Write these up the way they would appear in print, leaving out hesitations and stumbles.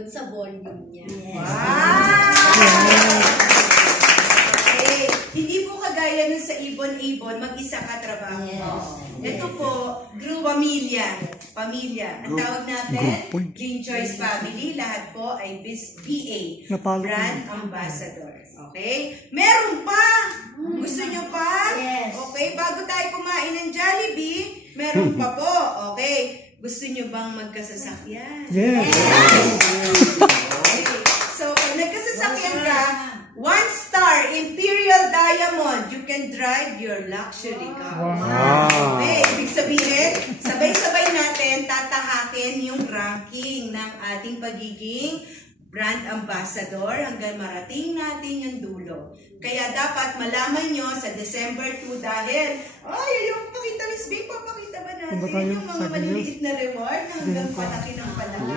doon sa volume niya. Yes. Wow! Okay. Hindi po kagaya nun sa ibon-ibon, mag-isa ka trabaho. Yes. Ito po, group, pamilya. Ang tawag natin, Green Choice Family. Lahat po ay BA, Brand Ambassador. Okay? Meron pa! Gusto nyo pa? Yes. Okay, bago tayo kumain ng Jollibee, meron pa po. Okay. Gusto nyo bang magkasasakyan? Yes. Okay. So, pag nagkasasakyan ka, 1-star Imperial Diamond, you can drive your luxury car. Wow. Okay, ibig sabihin, sabay-sabay natin tatahakin yung ranking ng ating pagiging brand ambassador hanggang marating natin yung dulo. Kaya dapat malaman nyo sa December 2 dahil, yung pakita Miss Big, papakita ba natin yung mga maliliit na reward hanggang palaki ng palaki.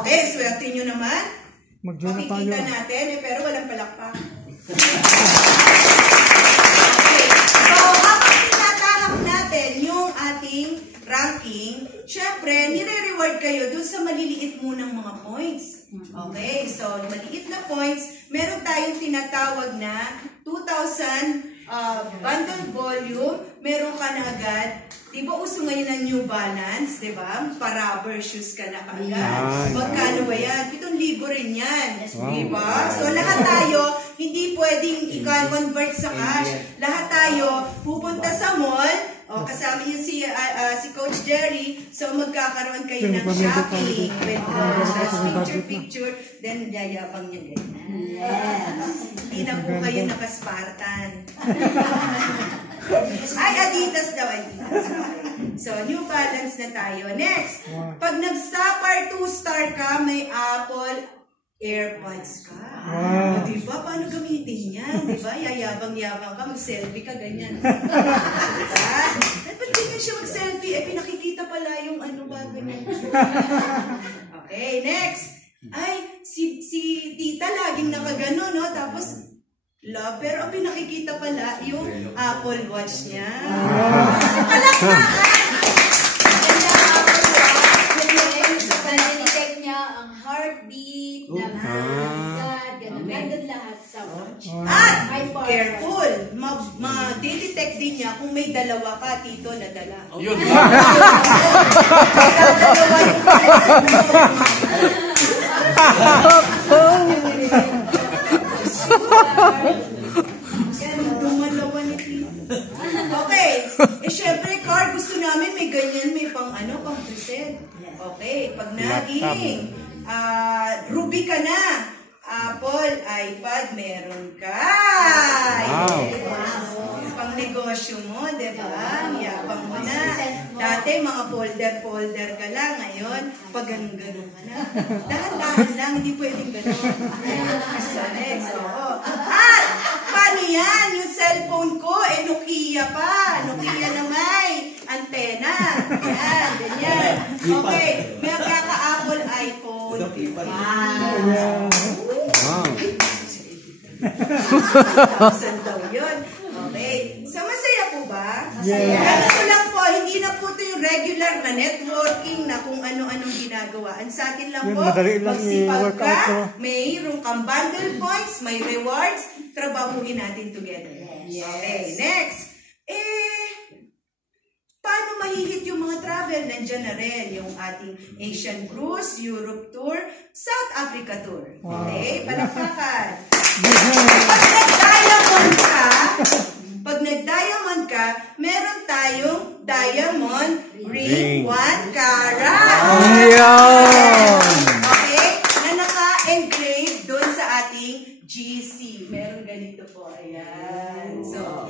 Okay, swerte nyo naman. Makikita natin, pero walang palakpak. Okay, so habang tinatahak natin yung ating ranking, syempre, nire-reward kayo dun sa maliliit munang mga points. Okay, so maliit na points, meron tayong tinatawag na 2,000 bundle volume, meron ka na agad. Diba uso ngayon ng New Balance, diba? Pa-rubber shoes ka na kaagad. Magkano ba yan? 7,000 rin yan. Diba? So lahat tayo, hindi pwedeng i-convert sa cash. Lahat tayo pupunta sa mall, kasama niyo si Coach Jerry, so magkakaroon kayo ng shopping with picture, then yayabang niya ganyan. Hindi na po kayo nakaspartan. Ay, Adidas daw, Adidas. So, New Balance na tayo. Next, pag nag-star 2-star ka, may Apple AirPods ka. Diba? Paano gamitin yan? Diba? Yayabang-yabang ka, mag-selfie ka, ganyan. Diba? Ba't ganyan siya mag-selfie? Pinakikita pala yung ano ba, ganyan. Okay, next. Ay, si tita laging nakagano, no? Tapos, pero ang pinakikita pala yung Apple Watch niya. Palakpakan! Ganda Apple Watch. Nanicheck niya ang heartbeat, ng God, gano'n lahat sa watch. At, careful! Ma-detect din niya kung may dalawa ka, tito, na dala. Yun. Dalawa yung okay. Syempre, car, gusto namin may ganyan, may pang present. Okay, pag naging Ruby ka na, Apple, iPad, meron ka. Pang negosyo mo, diba? Yabang mo na. Dati, mga folder ka lang. Ngayon, pag ganun ka na. Dahan-dahan lang, hindi pwedeng ganun. So, next, At, paano yan? Yung cellphone ko, Nokia pa. Nokia na may antena. Yan, ganyan. Okay, may kaka-Apple iPhone. Thousand daw yun. Okay. So, masaya po ba? Masaya. Ganito lang po, hindi na po ito yung regular na networking na kung ano-anong ginagawa. Ang sa atin lang po, magsipag ka, mayroong kang bundle points, may rewards, trabahuhin natin together. Okay, next. Paano mahihit yung mga travel? Nandiyan na rin yung ating Asian Cruise, Europe Tour, South Africa Tour. Okay, palakpakan. Pag nag-diamond ka, meron tayong diamond ring 1 carat. Okay, na naka-engrave doon sa ating GC. Meron ganito po, ayan. So,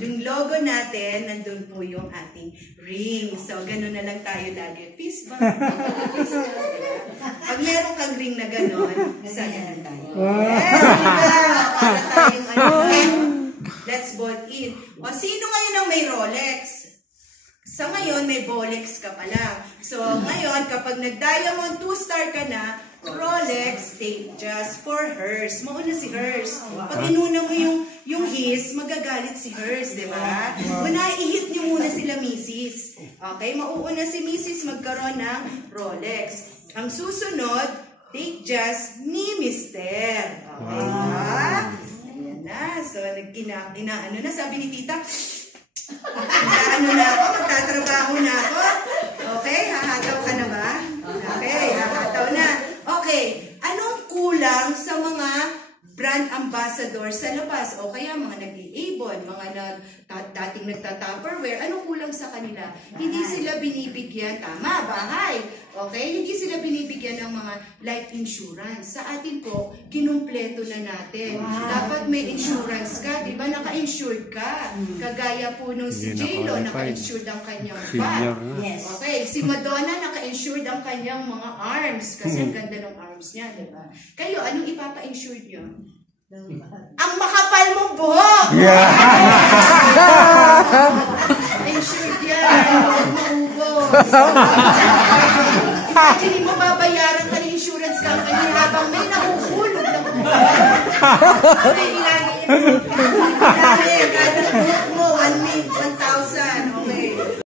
yung logo natin, nandun po yung ating ring. So, gano'n na lang tayo lagi. Peace ba? Peace ba? Pag meron kang ring na gano'n, sana na tayo. Yes! Para tayong let's bolt in. O, sino ngayon ang may Rolex? Sa ngayon, may Bolex ka pa lang. So, ngayon, kapag nag-diamond 2-star ka na, Rolex, take just for hers. Mauna si hers. Pag inuna mo yung his, magagalit si hers, di ba? I-hit niyo muna sila misis. Okay, mauuna si misis magkaroon ng Rolex. Ang susunod, take just ni Mister. Okay ba? Ayan na. So, ano na, sabi ni tita, ano na ako, magtatrabaho na ako. Okay, hahataw ka na ba? Okay, hahataw na. Okay, anong kulang sa mga brand ambassador sa labas o kaya mga nag-i-Avon, mga dating nagta-Tupperware, anong kulang sa kanila? Hindi sila binibigyan, tama, bahay. Okay? Hindi sila binibigyan ng mga life insurance. Sa atin po, kinumpleto na natin. Dapat may insurance ka, di ba? Naka-insured ka. Kagaya po nung si J-Lo, naka-insured ang kanyang back. Yes. Okay, si Madonna, naka-insured ang kanyang mga arms kasi ang ganda ng arms niya, di ba? Kayo, anong ipapa-insured niyo? Ang makapal mong buhok! Yeah. Insured yan, huwag maubos. Imagine mo babayaran ka ng insurance company habang may nahuhulog na buhok. May ilalim.